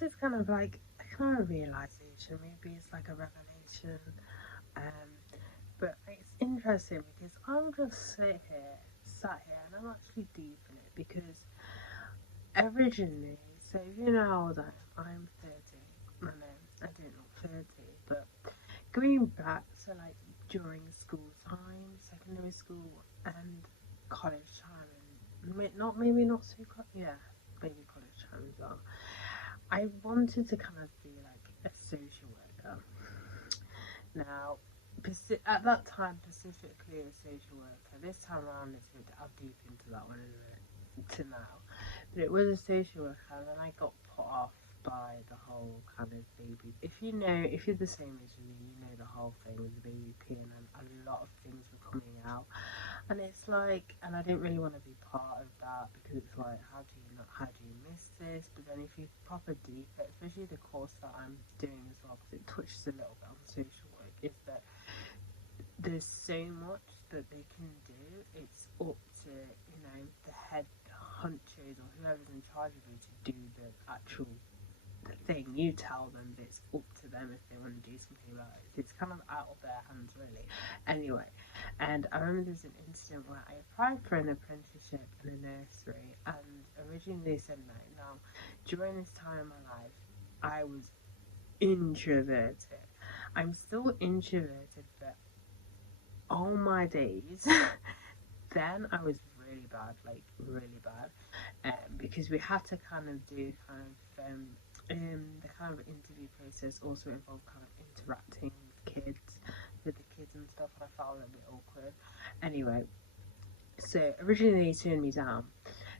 this kind of like a kind of realization. Maybe it's like a revelation. Um, but it's interesting because I'm just sat here, and I'm actually deep in it because originally, so you know how old I am. I'm 30. I know I don't look 30, but going back to like during school time, secondary school and college time, and not so yeah, maybe college time as well. I wanted to kind of be like a social worker. Now, at that time, specifically a social worker. This time around, I'll deep into that one in a minute to now. But it was a social worker, and then I got put off by the whole kind of baby. If you're the same as me, you know the whole thing with the baby peeing, and a lot of things were coming out. And it's like, and I didn't really want to be part of that because it's like, how do you miss this? But then if you proper deep it, especially the course that I'm doing as well, because it touches a little bit on social work, is that there's so much that they can do. It's up to, the head hunchers or whoever's in charge of you to do the actual thing. You tell them, but it's up to them if they want to do something about it. It's kind of out of their hands, really. Anyway, and I remember there's an incident where I applied for an apprenticeship in a nursery, and originally they said no. Now, during this time in my life, I was introverted. I'm still introverted, but all my days, then I was really bad, like really bad, because we had to kind of do the kind of interview process also involved kind of interacting with the kids and stuff, and I felt a little bit awkward. Anyway, so originally they turned me down,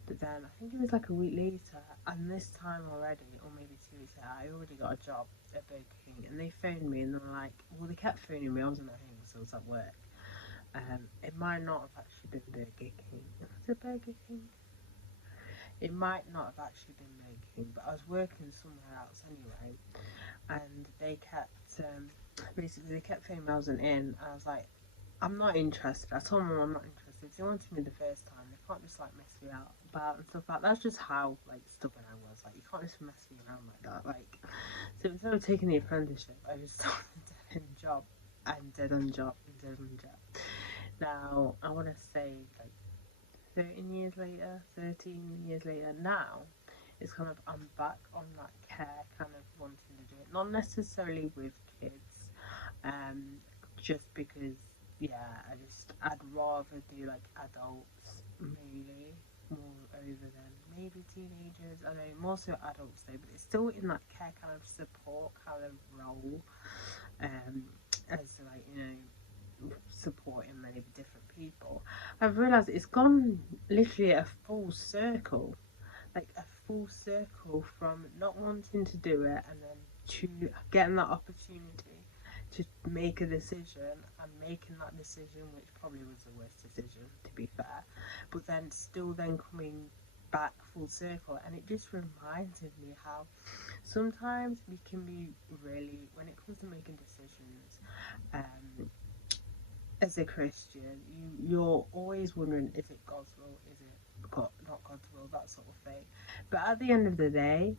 but then I think it was like a week later, and this time already, or maybe 2 weeks later, I already got a job at Burger King, and they phoned me, and they were like, well, they kept phoning me. I wasn't at home, so I was at work. It might not have actually been Burger King. Was it Burger King? It might not have actually been Burger King, but I was working somewhere else anyway, and they kept basically they kept saying I wasn't in. I was like, I'm not interested. I told them I'm not interested. They wanted me the first time. They can't just like mess me out about and stuff like that. That's just how like stubborn I was. Like you can't just mess me around like that. Like so instead of taking the apprenticeship, I just started a dead end job and dead end job and dead end job. Now I want to say like 13 years later now, it's kind of I'm back on that care kind of wanting to do it. Not necessarily with kids, um, just because I'd rather do like adults really more over than maybe teenagers. I know more so adults though, but it's still in that care kind of support kind of role, um, as like supporting many different people. I've realised it's gone literally a full circle, like a full circle from not wanting to do it and then to getting that opportunity to make a decision and making that decision, which probably was the worst decision to be fair, but then still then coming back full circle. And it just reminded me how sometimes we can be really, when it comes to making decisions, um, as a Christian, you're always wondering, is it God's will? Is it not God's will? That sort of thing. But at the end of the day,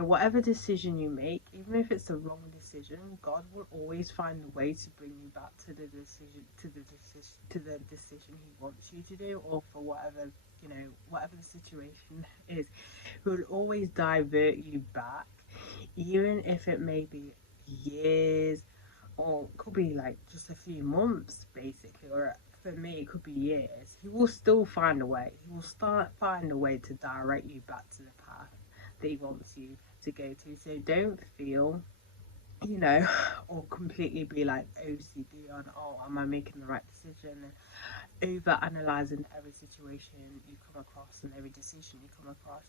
whatever decision you make, even if it's the wrong decision, God will always find a way to bring you back to the decision He wants you to do, or for whatever the situation is. He will always divert you back, even if it may be years or it could be like just a few months basically, or for me it could be years. He will still find a way. He will find a way to direct you back to the path that he wants you to go to. So don't feel, or completely be like OCD on, oh, am I making the right decision? And over analyzing every situation you come across and every decision you come across.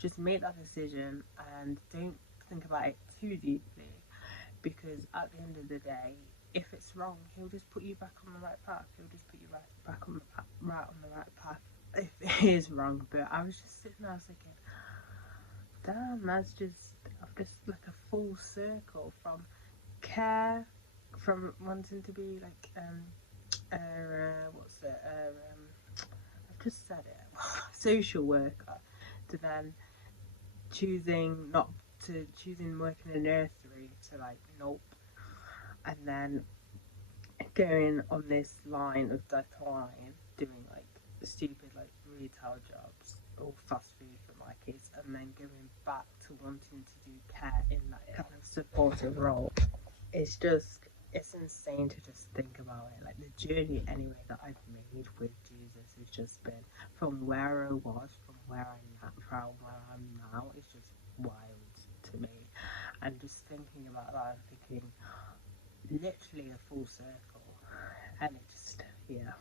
Just make that decision and don't think about it too deeply, because at the end of the day, if it's wrong, he'll just put you back on the right path. He'll just put you back on the right path if it is wrong. But I was just sitting there, I was thinking, damn, I've just like a full circle from care, from wanting to be like what's it I've just said it social worker, to then choosing working in a nursery to like nope, and then going on this line of decline, doing like stupid like retail jobs or fast food for my kids, and then going back to wanting to do care in that kind of supportive role. It's insane to just think about it. Like the journey anyway that I've made with Jesus has just been from where I was, from from where I'm now, it's just wild to me. And just thinking about that, I'm thinking literally a full circle, and it just, yeah.